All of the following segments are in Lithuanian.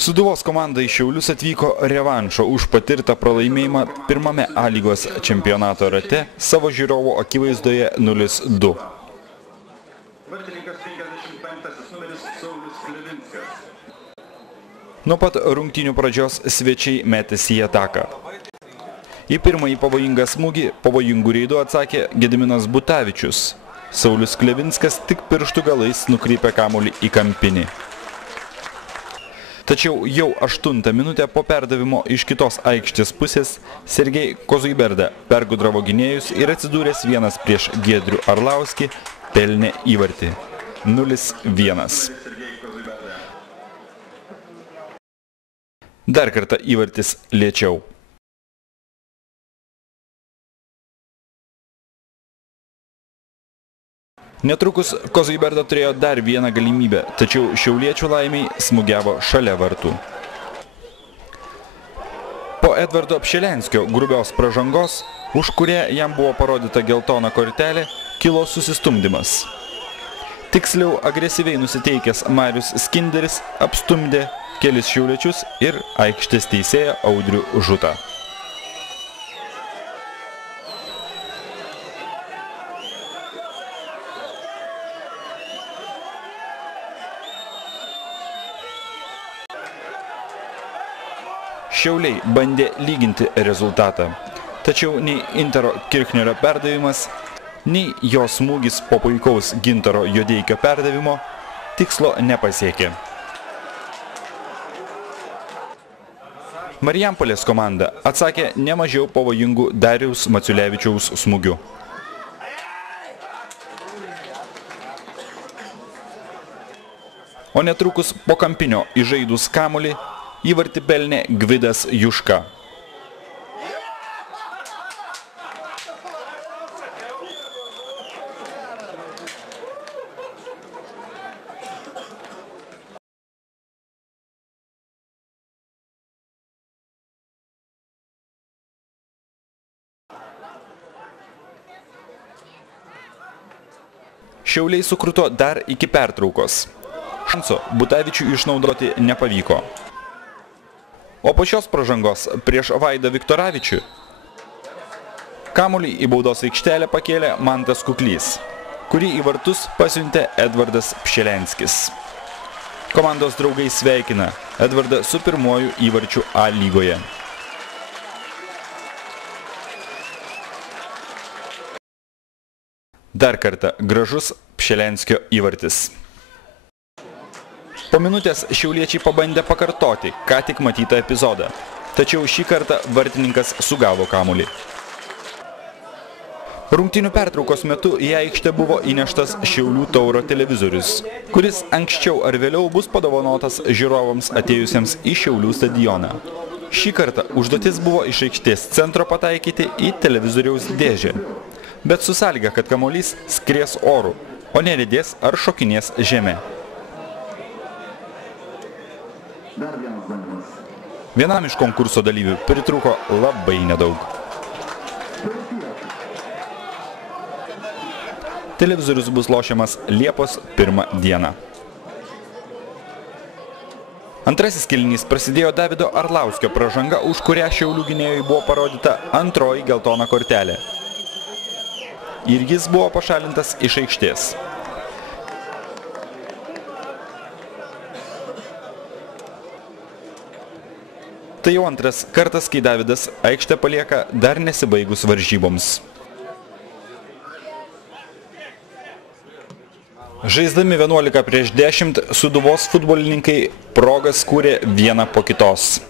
Sūduvos komanda į Šiaulius atvyko revanšo už patirtą pralaimėjimą pirmame A lygos čempionato rate savo žiūrovų akivaizdoje 0-2. Nuo pat rungtynių pradžios svečiai metėsi į ataką. Į pirmąjį pavojingą smūgį pavojingų reidų atsakė Gediminas Butavičius. Saulius Klevinskas tik pirštų galais nukreipė kamuolį į kampinį. Tačiau jau 8 minutę po perdavimo iš kitos aikštės pusės Sergej Kozuiberda pergudravo gynėjus ir atsidūręs vienas prieš Giedrių Arlauskį pelnė įvartį. 0-1. Dar kartą įvartis lėčiau. Netrukus Kozuiberda turėjo dar vieną galimybę, tačiau šiauliečių laimiai smūgiavo šalia vartų. Po Edvardo Pšelenskio grubios pražangos, už kurią jam buvo parodyta geltona kortelė, kilo susistumdymas. Tiksliau agresyviai nusiteikęs Marius Skinderis apstumdė kelis šiauliečius ir aikštės teisėją Audrių Žutą. Šiauliai bandė lyginti rezultatą, tačiau nei Intaro Kirchnerio perdavimas, nei jo smūgis po puikaus Gintaro Juodeikio perdavimo tikslo nepasiekė. Marijampolės komanda atsakė nemažiau pavojingų Dariaus Maciulevičiaus smūgių. O netrukus po kampinio įžaidus kamuolį įvartį pelnė Gvidas Juška. Šiauliai sukruto dar iki pertraukos. Šanso Butavičiui išnaudoti nepavyko. O po šios pražangos prieš Vaidą Viktoravičių kamuolį į baudos aikštelę pakėlė Mantas Kuklys, kurį į vartus pasiuntė Edvardas Pšelenskis. Komandos draugai sveikina Edvardą su pirmuoju įvarčiu A lygoje. Dar kartą gražus Pšelenskio įvartis. Po minutės šiauliečiai pabandė pakartoti ką tik matytą epizodą, tačiau šį kartą vartininkas sugavo kamuolį. Rungtynių pertraukos metu į aikštę buvo įneštas Šiaulių tauro televizorius, kuris anksčiau ar vėliau bus padovanotas žiūrovams atėjusiems į Šiaulių stadioną. Šį kartą užduotis buvo iš aikštės centro pataikyti į televizoriaus dėžę, bet su sąlyga, kad kamuolys skries oru, o neridės ar šokinės žeme. Vienam iš konkurso dalyvių pritrūko labai nedaug. Televizorius bus lošiamas Liepos 1 dieną. Antrasis kėlinys prasidėjo Davido Arlauskio pražanga, už kurią Šiaulių gynėjui buvo parodyta antroji geltona kortelė. Ir jis buvo pašalintas iš aikštės. Tai jau antras kartas, kai Davidas aikštę palieka dar nesibaigus varžyboms. Žaisdami 11-10 Sūduvos futbolininkai progas kūrė vieną po kitos.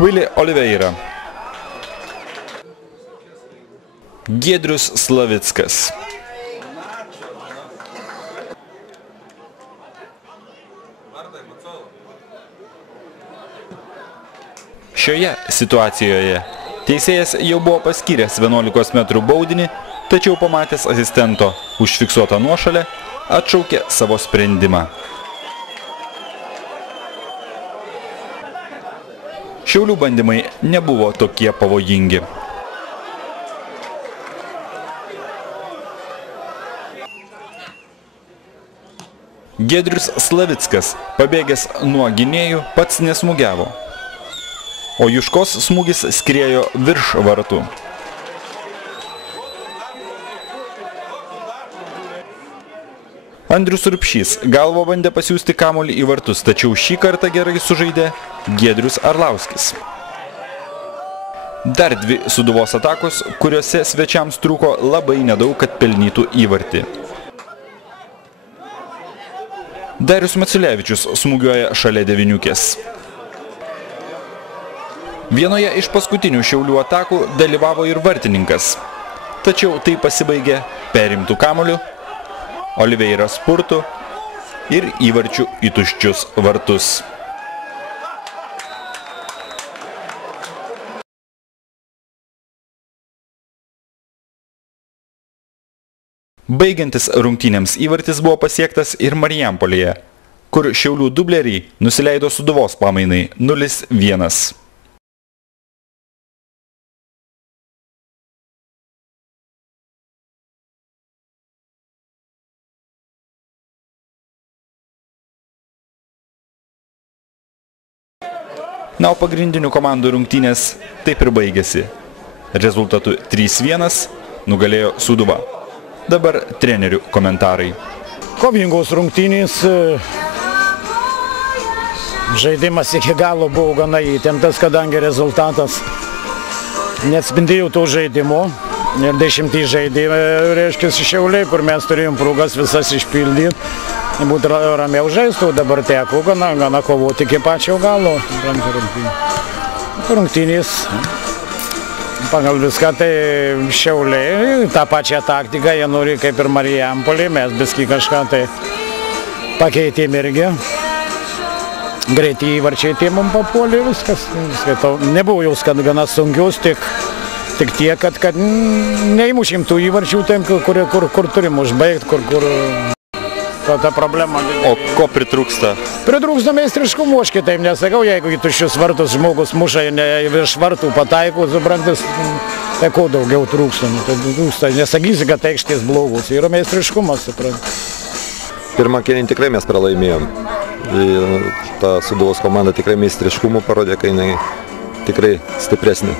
Willy Oliveira, Giedrius Slavickas, šioje situacijoje teisėjas jau buvo paskyręs 11 metrų baudinį, tačiau pamatęs asistento užfiksuotą nuošalę, atšaukė savo sprendimą. Šiaulių bandymai nebuvo tokie pavojingi. Giedrius Slavickas, pabėgęs nuo gynėjų, pats nesmūgiavo, o Juškos smūgis skriejo virš vartų. Andrius Rupšys galvo bandė pasiųsti kamuolį į vartus, tačiau šį kartą gerai sužaidė Giedrius Arlauskis. Dar dvi Sūduvos atakos, kuriuose svečiams trūko labai nedaug, kad pelnytų įvartį. Darius Maciulevičius smūgiuoja šalia deviniukės. Vienoje iš paskutinių Šiaulių atakų dalyvavo ir vartininkas. Tačiau tai pasibaigė perimtų kamuolių, Oliveira spurtų ir įvarčių į tuščius vartus. Baigiantis rungtynėms įvartis buvo pasiektas ir Marijampolėje, kur Šiaulių dubleriai nusileido Sūduvos pamainai 0-1. Na, o pagrindinių komandų rungtynės taip ir baigėsi. Rezultatu 3-1 nugalėjo Sūduva. Dabar trenerių komentarai. Kovingos rungtynės. Žaidimas iki galo buvo gana įtemptas, kadangi rezultatas neatspindėjo to žaidimo. Ir 10 žaidė, reiškia, Šiauliai, kur mes turėjom prūgas visas išpildyti. Būtų ramiau žaistų, dabar teko gana kovoti iki pačio galo. Rungtynės. Pagal viską tai Šiauliai, tą pačią taktiką, jie nori kaip ir Marijampolė, mes biskį kažką tai pakeitėm irgi. Greitai įvarčiai tie mums papuolė viskas. Nebuvo jau gana sunkius, tik tiek, kad neįmušim tų įvarčių, kur turim užbaigti, kur ta problema. O ko pritrūksta? Pritrūksta meistriškumo, aš kitaip nesakau, jeigu į tuščius vartus žmogus muša virš vartų pataiko, suprantis, tai ko daugiau trūksta. Nesakysi, kad aikštės blogos, yra meistriškumas, suprantis. Pirmą kėlinį tikrai mes pralaimėjom. Ta Sūduvos komanda tikrai meistriškumo parodė, kai jinai tikrai stipresnė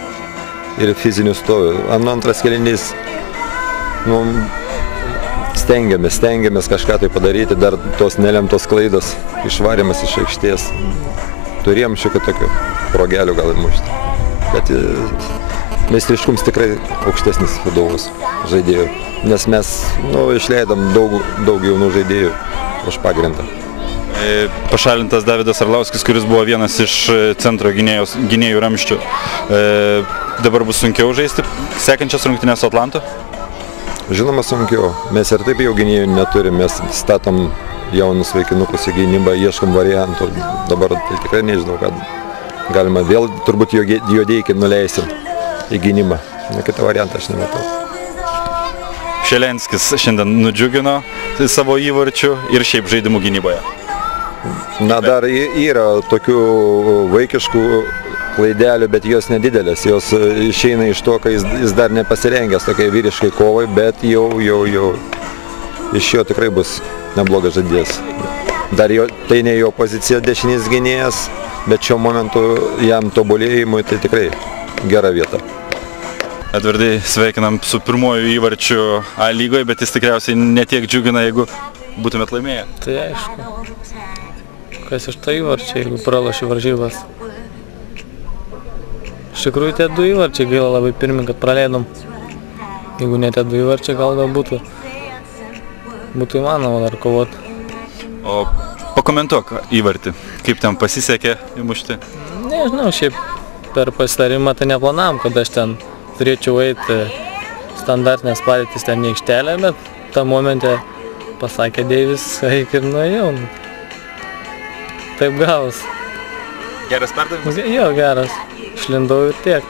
ir fizinių stovių. Antras kėlinys, stengiamės kažką tai padaryti, dar tos nelemtos klaidos, išvarimas iš aikštės. Turėjom šiokių tokių progelių gal įmušti. Bet meistriškums tikrai aukštesnis Sūduvos žaidėjų, nes mes išleidom daug jaunų žaidėjų už pagrindą. Pašalintas Davidas Arlauskis, kuris buvo vienas iš centro gynėjų ramščių. Dabar bus sunkiau žaisti sekančias rungtynes su Atlantu? Žinoma, sunkiau. Mes ir taip jau gynėjų neturim, mes statom jaunus vaikinukus į gynybą, ieškom variantų. Dabar tai tikrai nežinau, kad galima vėl turbūt Juodeikį nuleisim į gynybą. Kitą variantą aš nematau. Šelenskis šiandien nudžiugino savo įvarčių ir šiaip žaidimų gynyboje. Na, dar yra tokių vaikiškų klaidelių, bet jos nedidelės. Jos išeina iš to, kai jis dar nepasirengęs tokiai vyriškai kovai, bet jau iš jo tikrai bus neblogas žaidėjas. Dar tai ne jo pozicija dešinės gynėjas, bet šiuo momentu jam tobulėjimui tai tikrai gera vieta. Edvardai, sveikinam su pirmuoju įvarčiu A lygoje, bet jis tikriausiai netiek džiugina, jeigu būtumėt laimėję. Tai aišku. Kas iš to įvarčiai, jeigu praloši varžybas. Iš tikrųjų, tie 2 įvarčiai gaila labai pirmi, kad praleidom. Jeigu ne tie 2 įvarčiai, gal būtų įmanoma dar kovoti. O pakomentuok įvartį. Kaip ten pasisekė įmušti? Nežinau, šiaip per pasitarimą tai neplanavom, kad aš ten turėčiau eiti standartinės padėtis ten į aikštelę, bet tam momente pasakė Deivis, eik ir nuėjau. Taip gavos. Geras perdavimas? Jo, geras. Išlindau ir tiek.